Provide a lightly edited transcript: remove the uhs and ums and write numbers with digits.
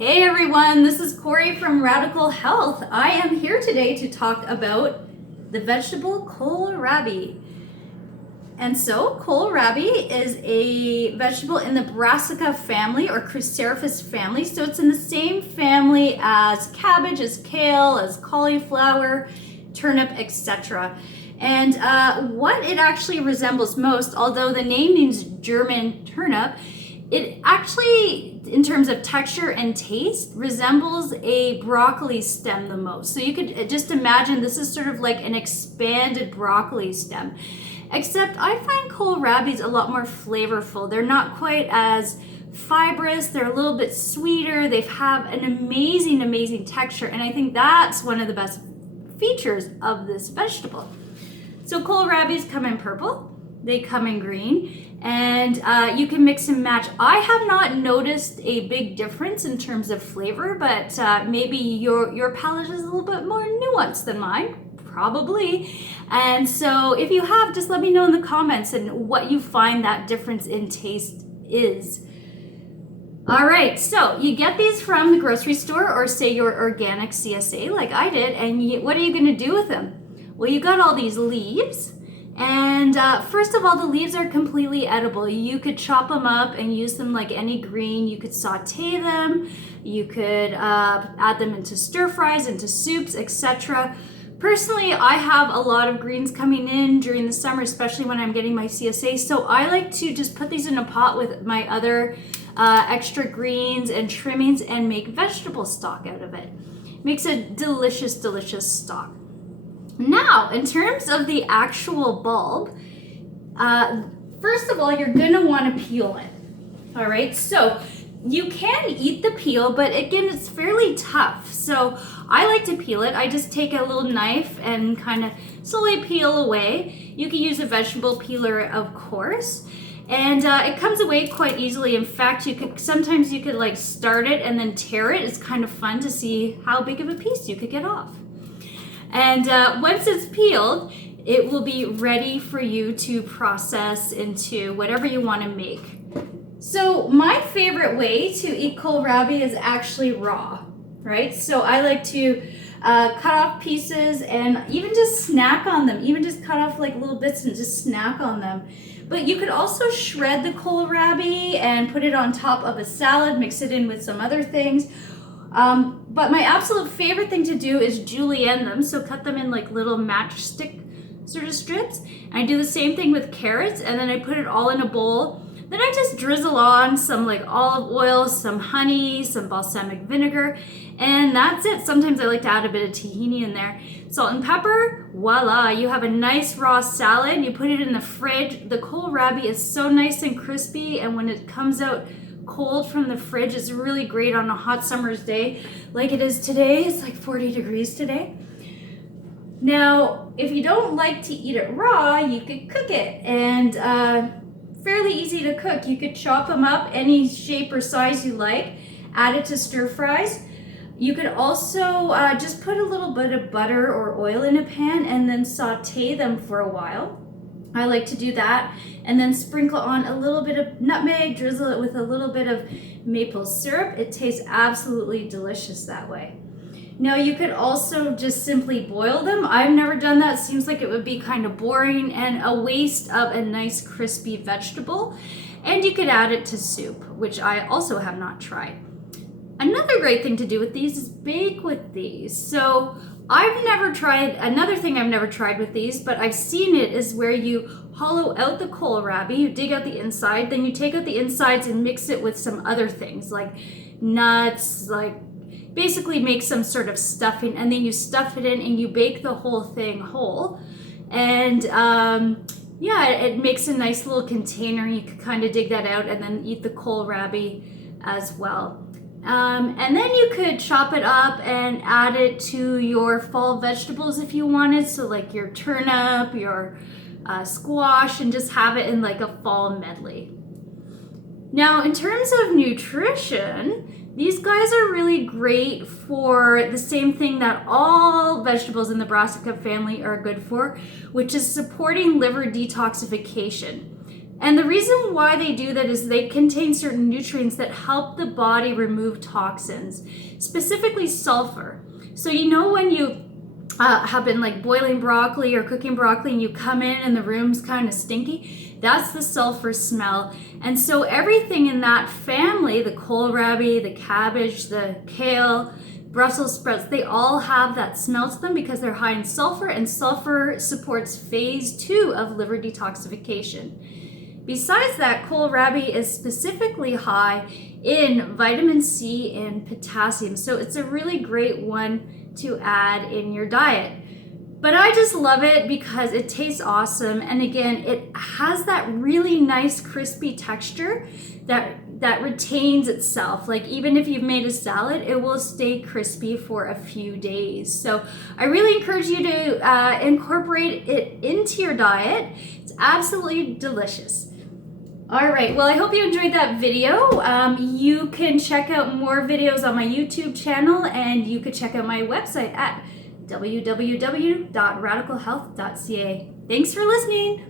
Hey everyone, this is Corey from Radical Health. I am here today to talk about the vegetable kohlrabi. And so kohlrabi is a vegetable in the brassica family or cruciferous family. So it's in the same family as cabbage, as kale, as cauliflower, turnip, etc. And what it actually resembles most, although the name means German turnip, it actually, in terms of texture and taste, resembles a broccoli stem the most. So you could just imagine this is sort of like an expanded broccoli stem. Except I find kohlrabis a lot more flavorful. They're not quite as fibrous. They're a little bit sweeter. They have an amazing texture. And I think that's one of the best features of this vegetable. So kohlrabis come in purple. They come in green, and you can mix and match. I have not noticed a big difference in terms of flavor, but maybe your palate is a little bit more nuanced than mine, probably. And so if you have, just let me know in the comments and what you find that difference in taste is. All right, so you get these from the grocery store or say your organic CSA like I did, and what are you gonna do with them? Well, you got all these leaves. And first of all, the leaves are completely edible. You could chop them up and use them like any green. You could saute them. You could add them into stir fries, into soups, etc. Personally, I have a lot of greens coming in during the summer, especially when I'm getting my CSA. So I like to just put these in a pot with my other extra greens and trimmings and make vegetable stock out of it. Makes a delicious stock. Now, in terms of the actual bulb, first of all, you're gonna wanna peel it. All right, so you can eat the peel, but again, it's fairly tough. So I like to peel it. I just take a little knife and kind of slowly peel away. You can use a vegetable peeler, of course. And it comes away quite easily. In fact, sometimes you could like start it and then tear it. It's kind of fun to see how big of a piece you could get off. And once it's peeled, it will be ready for you to process into whatever you want to make. So my favorite way to eat kohlrabi is actually raw, right? So I like to cut off pieces and even just snack on them, even just cut off like little bits and just snack on them. But you could also shred the kohlrabi and put it on top of a salad, mix it in with some other things. But my absolute favorite thing to do is julienne them, so cut them in like little matchstick sort of strips. And I do the same thing with carrots, and then I put it all in a bowl. Then I just drizzle on some like olive oil, some honey, some balsamic vinegar, and that's it. Sometimes I like to add a bit of tahini in there. Salt and pepper, voila, you have a nice raw salad. You put it in the fridge. The kohlrabi is so nice and crispy, and when it comes out cold from the fridge, it's really great on a hot summer's day like it is today. It's like 40 degrees today. Now, if you don't like to eat it raw, you could cook it, and fairly easy to cook. You could chop them up any shape or size you like, add it to stir fries. You could also just put a little bit of butter or oil in a pan and then saute them for a while. I like to do that, and then sprinkle on a little bit of nutmeg, drizzle it with a little bit of maple syrup. It tastes absolutely delicious that way. Now you could also just simply boil them. I've never done that. Seems like it would be kind of boring and a waste of a nice crispy vegetable. And you could add it to soup, which I also have not tried. Another great thing to do with these is bake with these. So another thing I've never tried with these, but I've seen it, is where you hollow out the kohlrabi, you dig out the inside, then you take out the insides and mix it with some other things like nuts, like basically make some sort of stuffing, and then you stuff it in and you bake the whole thing whole. And yeah, it makes a nice little container. You could kind of dig that out and then eat the kohlrabi as well. And then you could chop it up and add it to your fall vegetables if you wanted. So like your turnip, your squash, and just have it in like a fall medley. Now, in terms of nutrition, these guys are really great for the same thing that all vegetables in the brassica family are good for, which is supporting liver detoxification. And the reason why they do that is they contain certain nutrients that help the body remove toxins, specifically sulfur. So you know when you have been like boiling broccoli or cooking broccoli and you come in and the room's kind of stinky, that's the sulfur smell. And so everything in that family, the kohlrabi, the cabbage, the kale, Brussels sprouts, they all have that smell to them because they're high in sulfur, and sulfur supports phase 2 of liver detoxification. Besides that, kohlrabi is specifically high in vitamin C and potassium, so it's a really great one to add in your diet. But I just love it because it tastes awesome, and again, it has that really nice crispy texture that retains itself. Like even if you've made a salad, it will stay crispy for a few days. So I really encourage you to incorporate it into your diet. It's absolutely delicious. All right, well, I hope you enjoyed that video. You can check out more videos on my YouTube channel, and you could check out my website at www.radicalhealth.ca. Thanks for listening.